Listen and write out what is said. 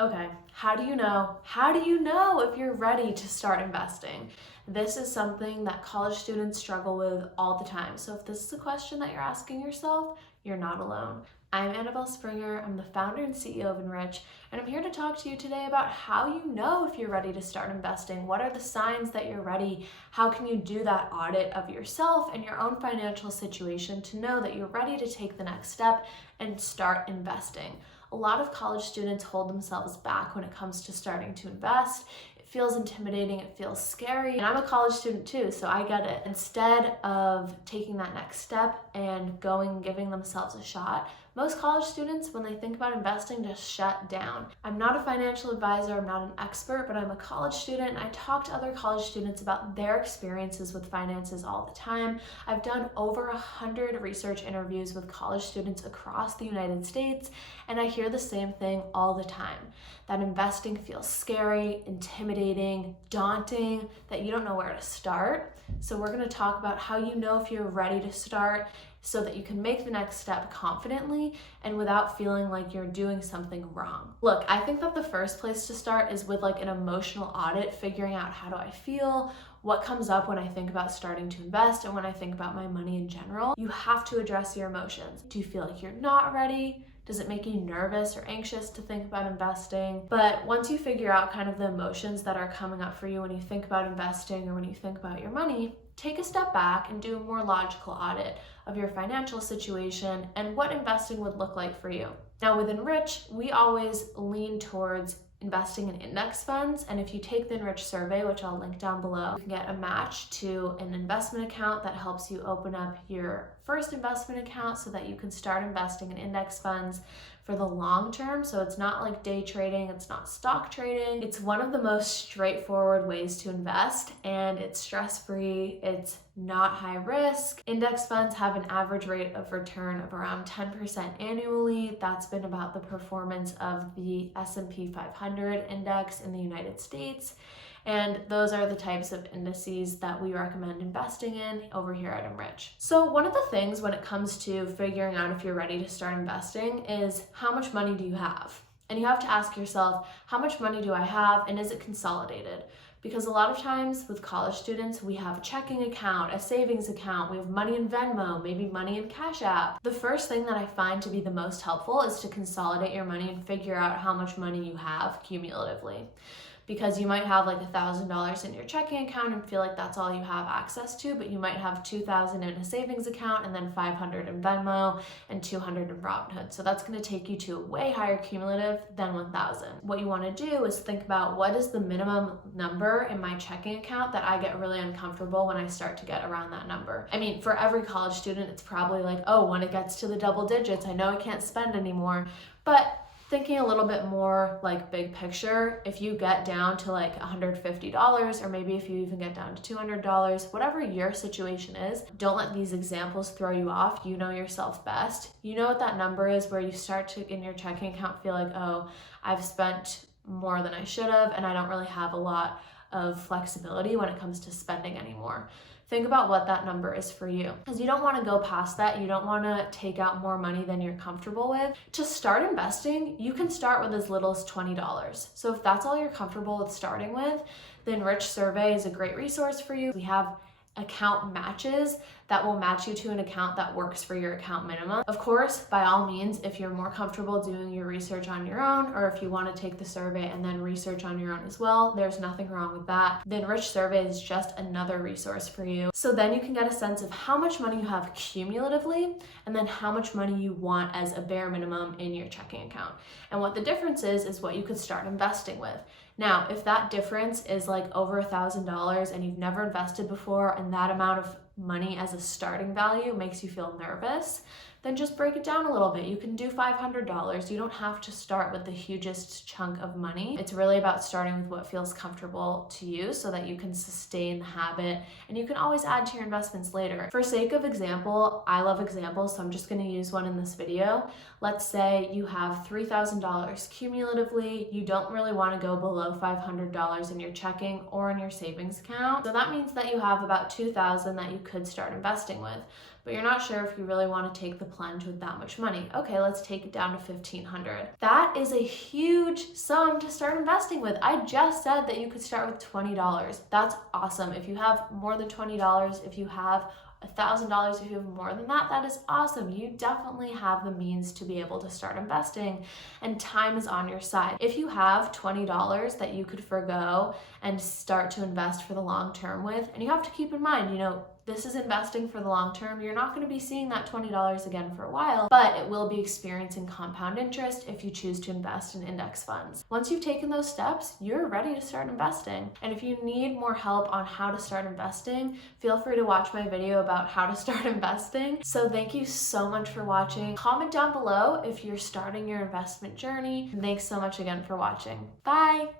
Okay, how do you know? How do you know if you're ready to start investing? This is something that college students struggle with all the time. So if this is a question that you're asking yourself, you're not alone. I'm Annabel Springer. I'm the founder and CEO of NRICH, and I'm here to talk to you today about how you know if you're ready to start investing. What are the signs that you're ready? How can you do that audit of yourself and your own financial situation to know that you're ready to take the next step and start investing? A lot of college students hold themselves back when it comes to starting to invest. It feels intimidating, it feels scary, and I'm a college student too, so I get it. Instead of taking that next step and giving themselves a shot, most college students, when they think about investing, just shut down. I'm not a financial advisor, I'm not an expert, but I'm a college student, and I talk to other college students about their experiences with finances all the time. I've done over 100 research interviews with college students across the United States, and I hear the same thing all the time, that investing feels scary, intimidating, daunting, that you don't know where to start. So we're going to talk about how you know if you're ready to start so that you can make the next step confidently and without feeling like you're doing something wrong. Look, I think that the first place to start is with like an emotional audit, figuring out how do I feel, what comes up when I think about starting to invest and when I think about my money in general. You have to address your emotions. Do you feel like you're not ready? Does it make you nervous or anxious to think about investing? But once you figure out kind of the emotions that are coming up for you when you think about investing or when you think about your money, take a step back and do a more logical audit of your financial situation and what investing would look like for you. Now with NRICH, we always lean towards investing in index funds, and if you take the NRICH survey, which I'll link down below, you can get a match to an investment account that helps you open up your first investment account so that you can start investing in index funds for the long term. So it's not like day trading, it's not stock trading. It's one of the most straightforward ways to invest, and it's stress-free, it's not high risk. Index funds have an average rate of return of around 10% annually. That's been about the performance of the S&P 500 index in the United States. And those are the types of indices that we recommend investing in over here at NRICH. So one of the things when it comes to figuring out if you're ready to start investing is how much money do you have? And you have to ask yourself, how much money do I have and is it consolidated? Because a lot of times with college students, we have a checking account, a savings account, we have money in Venmo, maybe money in Cash App. The first thing that I find to be the most helpful is to consolidate your money and figure out how much money you have cumulatively. Because you might have like $1,000 in your checking account and feel like that's all you have access to, but you might have $2,000 in a savings account and then $500 in Venmo and $200 in Robinhood. So that's gonna take you to a way higher cumulative than $1,000. What you wanna do is think about what is the minimum number in my checking account that I get really uncomfortable when I start to get around that number. I mean, for every college student, it's probably like, oh, when it gets to the double digits, I know I can't spend anymore. But thinking a little bit more like big picture, if you get down to like $150, or maybe if you even get down to $200, whatever your situation is, don't let these examples throw you off. You know yourself best. You know what that number is where you start to, in your checking account, feel like, oh, I've spent more than I should have, and I don't really have a lot of flexibility when it comes to spending anymore. Think about what that number is for you, because you don't want to go past that. You don't want to take out more money than you're comfortable with. To start investing, you can start with as little as $20. So if that's all you're comfortable with starting with, the NRICH survey is a great resource for you. We have account matches that will match you to an account that works for your account minimum. Of course, by all means, if you're more comfortable doing your research on your own, or if you want to take the survey and then research on your own as well, there's nothing wrong with that. The NRICH survey is just another resource for you. So then you can get a sense of how much money you have cumulatively and then how much money you want as a bare minimum in your checking account. And what the difference is what you could start investing with. Now, if that difference is like over $1,000 and you've never invested before and that amount of money as a starting value makes you feel nervous, then just break it down a little bit. You can do $500. You don't have to start with the hugest chunk of money. It's really about starting with what feels comfortable to you so that you can sustain the habit, and you can always add to your investments later. For sake of example, I love examples, so I'm just gonna use one in this video. Let's say you have $3,000 cumulatively. You don't really wanna go below $500 in your checking or in your savings account. So that means that you have about $2,000 that you could start investing with. but you're not sure if you really want to take the plunge with that much money. Okay, let's take it down to $1,500. That is a huge sum to start investing with. I just said that you could start with $20. That's awesome. If you have more than $20, if you have $1,000, if you have more than that, that is awesome. You definitely have the means to be able to start investing, and time is on your side. If you have $20 that you could forgo and start to invest for the long term with, and you have to keep in mind, this is investing for the long term. You're not going to be seeing that $20 again for a while, but it will be experiencing compound interest if you choose to invest in index funds. Once you've taken those steps, you're ready to start investing. And if you need more help on how to start investing, feel free to watch my video about how to start investing. So thank you so much for watching. Comment down below if you're starting your investment journey. Thanks so much again for watching. Bye!